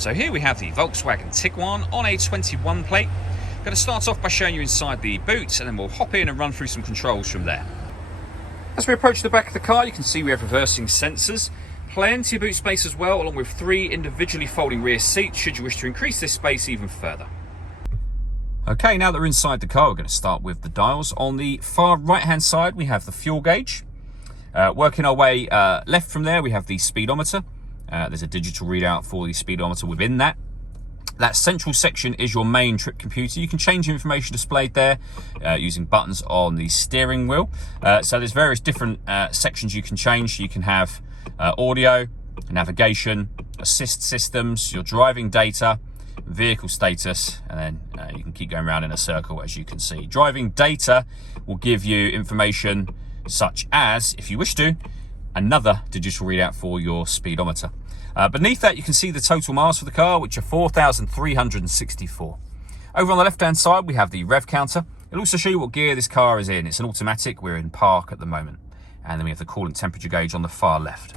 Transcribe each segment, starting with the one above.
So here we have the Volkswagen Tiguan on a 21 plate. I'm going to start off by showing you inside the boot, and then we'll hop in and run through some controls from there. As we approach the back of the car, you can see we have reversing sensors, plenty of boot space as well, along with 3 individually folding rear seats should you wish to increase this space even further. Okay, now that we're inside the car, we're going to start with the dials. On the far right hand side we have the fuel gauge. Working our way left from there, we have the speedometer. There's a digital readout for the speedometer within that. That central section is your main trip computer. You can change the information displayed there using buttons on the steering wheel. So there's various different sections you can change. You can have audio, navigation, assist systems, your driving data, vehicle status, and then you can keep going around in a circle, as you can see. Driving data will give you information such as, if you wish to, another digital readout for your speedometer. Beneath that, you can see the total miles for the car, which are 4,364. Over on the left hand side we have the rev counter. It'll also show you what gear this car is in. It's an automatic. We're in park at the moment. And then we have the coolant temperature gauge on the far left.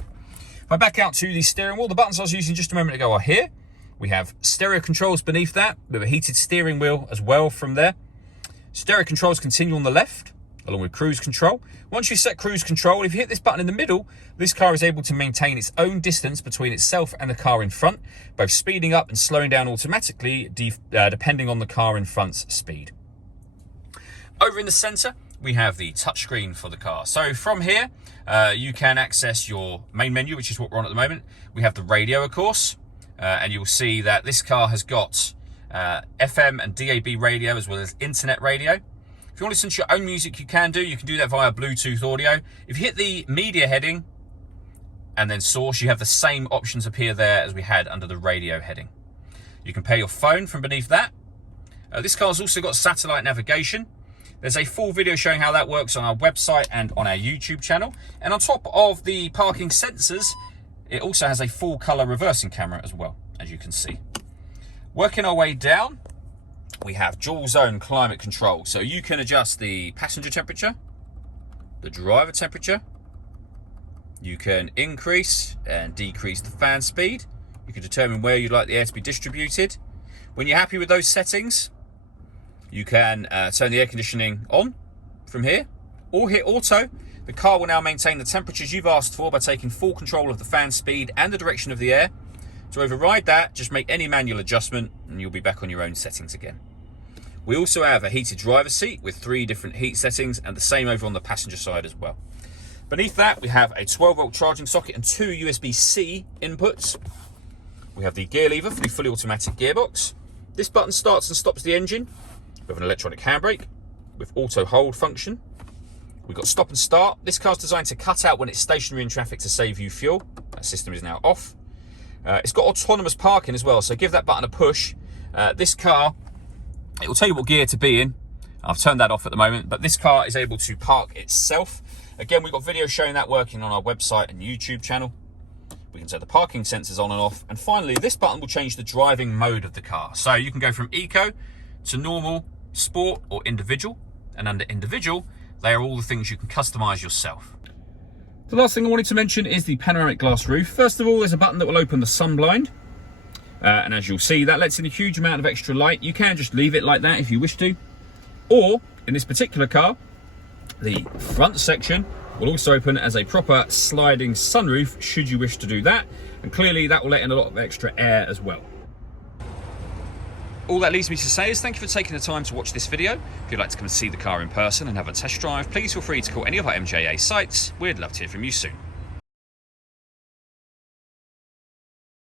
If I back out to the steering wheel, the buttons I was using just a moment ago are here. We have stereo controls beneath that, with a heated steering wheel as well from there. Stereo controls continue on the left, along with cruise control. Once you set cruise control, if you hit this button in the middle, this car is able to maintain its own distance between itself and the car in front, both speeding up and slowing down automatically, depending on the car in front's speed. Over in the center, we have the touchscreen for the car. So from here, you can access your main menu, which is what we're on at the moment. We have the radio, of course. And you'll see that this car has got FM and DAB radio as well as internet radio. If you want to listen to your own music, you can do. You can do that via Bluetooth audio. If you hit the media heading and then source, you have the same options appear there as we had under the radio heading. You can pair your phone from beneath that. This car's also got satellite navigation. There's a full video showing how that works on our website and on our YouTube channel. And on top of the parking sensors, it also has a full color reversing camera as well, as you can see. Working our way down, we have dual zone climate control. So you can adjust the passenger temperature, the driver temperature. You can increase and decrease the fan speed. You can determine where you'd like the air to be distributed. When you're happy with those settings, you can turn the air conditioning on from here, or hit auto. The car will now maintain the temperatures you've asked for by taking full control of the fan speed and the direction of the air. To override that, just make any manual adjustment and you'll be back on your own settings again. We also have a heated driver's seat with 3 different heat settings, and the same over on the passenger side as well. Beneath that, we have a 12-volt charging socket and 2 USB-C inputs. We have the gear lever for the fully automatic gearbox. This button starts and stops the engine with an electronic handbrake with auto hold function. We've got stop and start. This car's designed to cut out when it's stationary in traffic to save you fuel. That system is now off. It's got autonomous parking as well, so give that button a push. This car, it will tell you what gear to be in. I've turned that off at the moment, but this car is able to park itself. Again, we've got videos showing that working on our website and YouTube channel. We can set the parking sensors on and off. And finally, this button will change the driving mode of the car. So you can go from eco to normal, sport, or individual. And under individual, they are all the things you can customize yourself. The last thing I wanted to mention is the panoramic glass roof. First of all, there's a button that will open the sun blind. And as you'll see, that lets in a huge amount of extra light. You can just leave it like that if you wish to. Or, in this particular car, the front section will also open as a proper sliding sunroof should you wish to do that. And clearly that will let in a lot of extra air as well. All that leaves me to say is thank you for taking the time to watch this video. If you'd like to come and see the car in person and have a test drive, please feel free to call any of our MJA sites. We'd love to hear from you soon.